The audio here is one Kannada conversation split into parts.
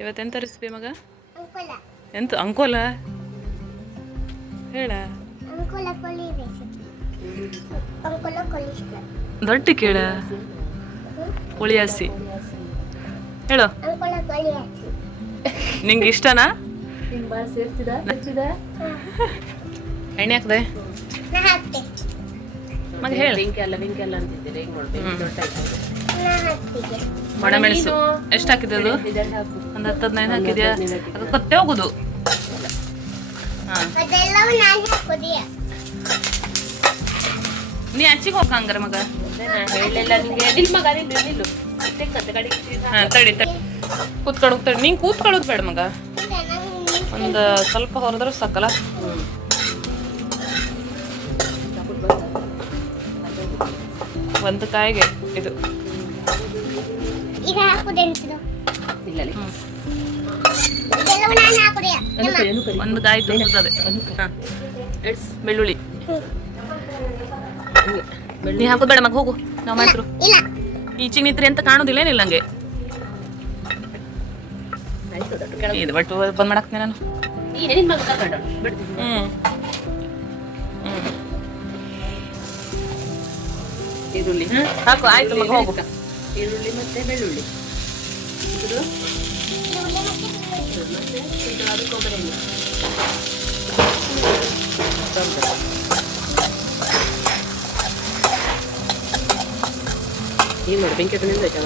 ಇವತ್ತೆಂತ ರೆಸಿಪಿ ಮಗ? ಎಂತ ಅಂಕೋಲ ಹೇಳ. ದೊಡ್ಡ ಕೇಳ ಕೋಳಿ ಹಸಿ ಹೇಳು. ನಿಂಗೆ ಇಷ್ಟನಾ? ಎಣ್ಣೆ ಹಾಕ್ದೆ ಮಗ ಹೇಳ. ಒಣಮೆಣಸು ಎಷ್ಟು ಹಾಕಿದೆ? ಅದು ಒಂದು 10-15 ಹಾಕಿದ್ಯಾ? ಅದು ಕತ್ತೆ ಹೋಗುದು. ನೀ ಹಚ್ಚಿಗೆ ಹೋಗ ಹಂಗಾರೆ ಮಗ. ತಡಿ ತಡಿ ಕೂತ್ಕೊಳ್ಳೋದು ತಡಿ. ನೀನು ಕೂತ್ಕೊಳ್ಳೋದು ಬೇಡ ಮಗ, ಒಂದು ಸ್ವಲ್ಪ ಹೊರದ್ರೆ ಸಾಕಲ್ಲ. ಒಂದು ಕಾಯಿಗೆ ಇದು ಒಂದು ಕಾಯಿ ತುಂಬುತ್ತದೆ. ಬೆಳ್ಳುಳ್ಳಿ ನೀ ಹಾಕೋದು ಬೇಡ ಮಗ, ಹೋಗು. ನಾವು ಮಾತ್ರ ಈಚಿಗೆ ನಿಂತ್ರಿ ಅಂತ ಕಾಣೋದಿಲ್ಲ, ಏನಿಲ್ಲ ನಂಗೆ. ಇದು ಬಟ್ ಬಂದ್ ಮಾಡಾಕ್ತೀನಿ ನಾನು. ಈರುಳ್ಳಿ ಸಾಕು, ಆಯ್ತು ಮಗ, ಹೋಗು. ಈರುಳ್ಳಿ ಮತ್ತೆ ಬೆಳ್ಳುಳ್ಳಿ, ಏನು ಮಾಡಿ ಬೆಂಕಿ ಹತ್ರ ನಿಲ್ದೈತೆ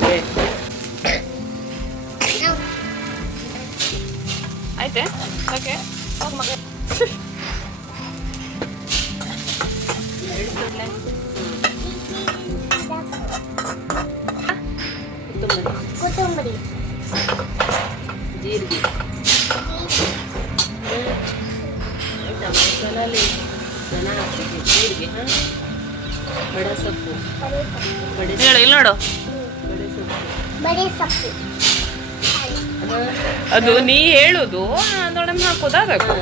ಆಯ್ತೆ. ಓಕೆ ಹೋಗಿ ಮಗ. ಕೊತ್ತಂಬರಿ, ಜೀರಿಗೆ, ಜೀರಿಗೆ, ಬಡಸೊಪ್ಪು. ಹೇಳು ಇಲ್ಲಿ ನೋಡು. ಅದು ನೀ ಹೇಳುದು ಅದೊಡನೆ ಹಾಕೋದಾಗಬೇಕು.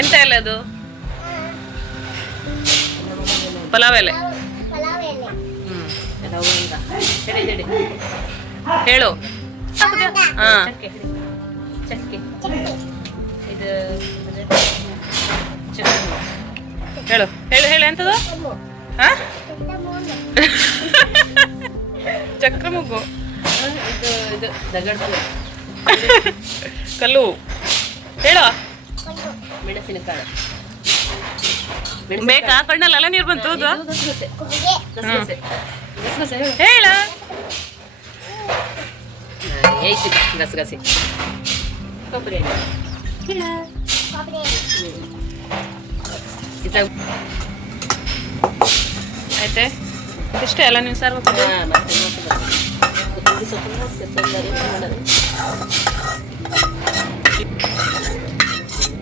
ಎಂತ ಎಲೆ ಅದು? ಪಲಾವ್ ಎಲೆ. ಹೇಳು. ಹಾ ಹೇಳು ಹೇಳು ಹೇಳು. ಎಂತದು? ಹಾ ಚಕ್ರ ಮುಗ್ಗು, ಕಲ್ಲು. ಹೇಳು. ಮೆಣಸಿನಕಾಳು ಬೇಕಾ? ಕಣ್ಣಲ್ಲ ನೀರು ಬಂತು. ಹೇಳ. ಗಸಗಸಿ, ಕೊಬ್ಬರಿ ಎಣ್ಣೆ, ಆಯ್ತೆ. ಇಷ್ಟೇ ಅಲ್ಲ ನೀವು ಸಾರು?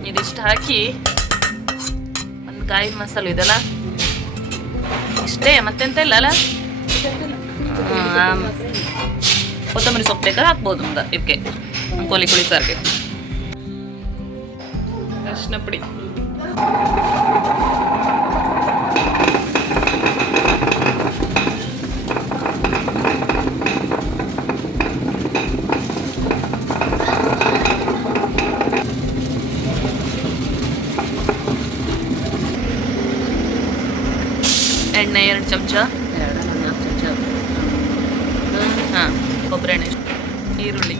ಇದಿಷ್ಟು ಹಾಕಿ ಒಂದು ಕಾಯಿನ ಮಸಾಲೆ ಇದಲ್ಲ, ಇಷ್ಟೇ, ಮತ್ತೆಂತ ಇಲ್ಲ ಅಲ್ಲ. ಕೊತ್ತಂಬರಿ ಸೊಪ್ಪು ಬೇಕಾದ್ರೆ ಹಾಕ್ಬೋದು ಮುಂದೆ ಇದಕ್ಕೆ, ಕೋಳಿ ಕುಳಿ ಸಾರಿಗೆ. ಅರಿಶಿನ ಪುಡಿ, ಎಣ್ಣೆ 2 ಚಮಚ, ಹಾಂ ಕೊಬ್ಬರಿ ಎಣ್ಣೆ, ಈರುಳ್ಳಿ,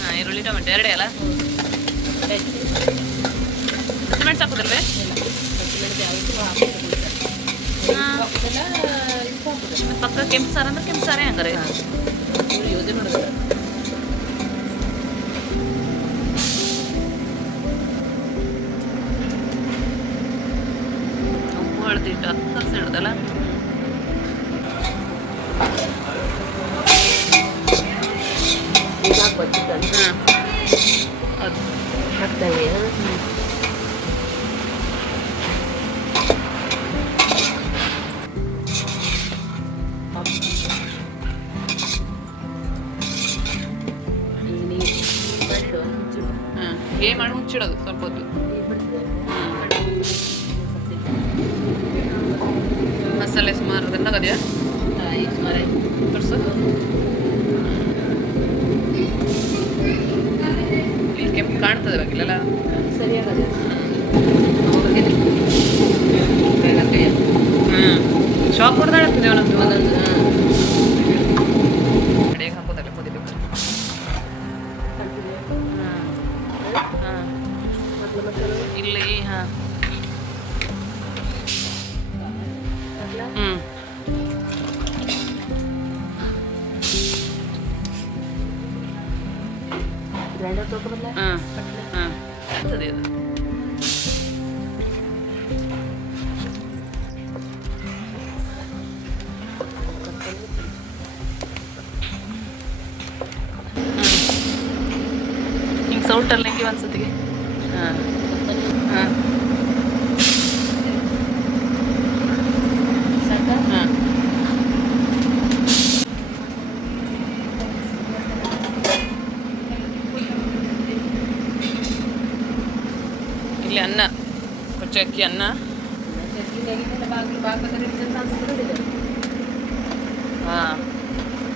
ಹಾಂ ಈರುಳ್ಳಿ ಟೊಮೆಟೊ ಎರಡೇ ಅಲ್ಲ. ಹಸಿಮೆಣಸು ಹಾಕೋದಿಲ್ವೇ? ಪಕ್ಕ ಕೆಂಪು ಸಾರು ಅಂದ್ರೆ ಕೆಂಪು ಸಾರೇ ಹಂಗಾರೆ. ಉಪ್ಪು ಹಳದಿಟ್ಟು ಕಲಸಿ ಇಡೋದಲ್ಲ. ಹಾಂ ಅದು ಹಾಕ್ತೇವೆ. ಏ ಮಾಡಿ ಮುಚ್ಚಿಡೋದು ಸ್ವಲ್ಪ ಹೊತ್ತು. ಮಸಾಲೆ ಸುಮಾರು ಅದನ್ನ ಮರೆ ತೋರಿಸು. ಇಲ್ಲಿ ಕೆಂಪು ಕಾಣ್ತದೆ ಬಾಗಿಲಲ್ಲ ಸರಿಯಾಗದೆ ಶಾಕ್ ಕೊಡ್ತಾ ಇರ್ತದೆ ಒಂದೊಂದು ಒಂದೊಂದು ಕಡೆಗೆ ಹಾಕೋದಲ್ಲ ಕುದಿಬೇಕು. ಇಲ್ಲಿ ಹಾಂ ಗ್ರೈಂಡರ್ ತೊಗೊಬಲ್ಲ ಆಗ್ತದೆ ಅದು. ಹಿಂಗೆ ಸೌಟಲ್ಲಿ ನಂಗೆ ಒಂದ್ಸತಿಗೆ ಹಾಂ ಹಾಂ ಹಾಂ ಇಲ್ಲಿ ಅನ್ನ ಕೊಚ್ಚೆ ಅಕ್ಕಿ ಅನ್ನ ಹಾಂ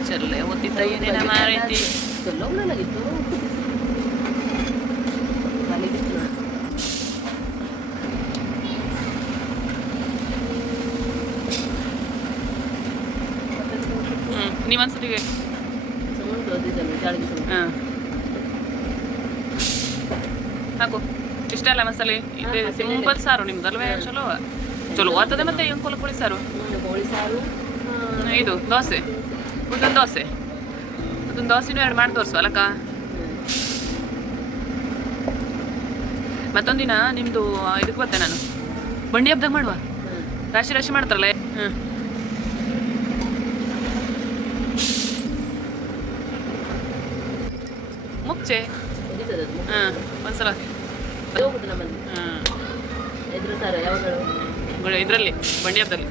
ಚಲ್ಲೆ ಒತ್ತಿತ್ತ ಏನೇನ ಮಾರೈತಿ ಚಲ್ಲೋಗ್ಲಾಗಿತ್ತು ನೀವೊಂದ್ಸತಿಗೆ ಹಾಂ ಹಾಕು ಇಷ್ಟ ಅಲ್ಲ ಮಸಾಲೆ ಇದು ಸಿಂಪಲ್ ಸಾರು ನಿಮ್ದಲ್ವೇ ಚಲೋ ಚಲೋ ಆಗ್ತದೆ. ಮತ್ತೆ ಏನು ಕೋಳಿ ಸಾರು ಕೋಳಿ ಸಾರು ಇದು ದೋಸೆ ಉದ್ದೊಂದು ದೋಸೆ ಅದೊಂದು ದೋಸೆನೂ ಎರಡು ಮಾಡಿ ತೋರಿಸು ಅಲ್ಲಕ್ಕ. ಮತ್ತೊಂದಿನ ನಿಮ್ಮದು ಇದಕ್ಕೆ ಬರ್ತೆ ನಾನು ಬಂಡಿ ಹಬ್ದಾಗ ಮಾಡುವ ರಾಶಿ ರಾಶಿ ಮಾಡ್ತಾರಲ್ಲ. ಹ್ಞೂ ಮುಚ್ಚೆ ಹಾಂ ಒಂದ್ಸಲ ಹಾಂ ಇದರಲ್ಲಿ ಬಂಡಿ ಹಬ್ಬದಲ್ಲಿ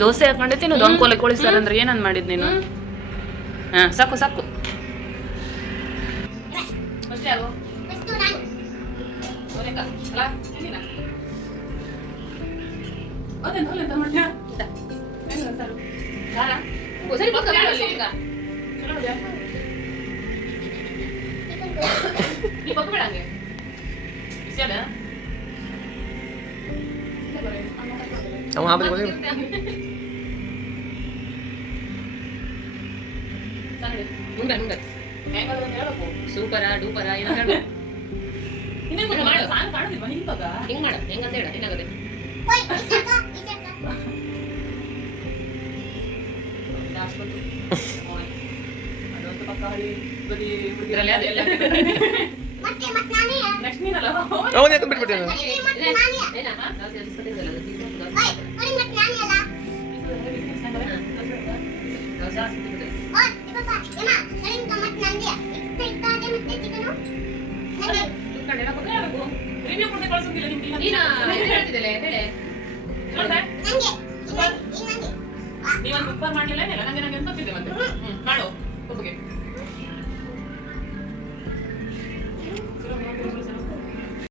ದೋಸೆ ಹಾಕೊಂಡೆ ತಿನ್ನೋದು. ಒಂದು ಕೋಲೆ ಕೋಳಿ ಸಾರು ಅಂದ್ರೆ ಏನಂದ್ ಮಾಡಿದ್ ನೀನು? ಹಾಂ ಸಾಕು ಸಾಕು ಸೂಪರ ಡೂಪರ ಹಿಂಗ್ ಮಾಡ ಹೆಂಗಂತ ಹೇಳ ಏನಾಗದೆ ನೀವೊಂದು ಉಪ್ಪರ್ ಮಾಡ್ಲಿಲ್ಲ ನಂಗೆ ನಂಗೆ ಎಂತ ಮತ್ತೆ ಮಾಡು ಒಬ್ಬಗೆ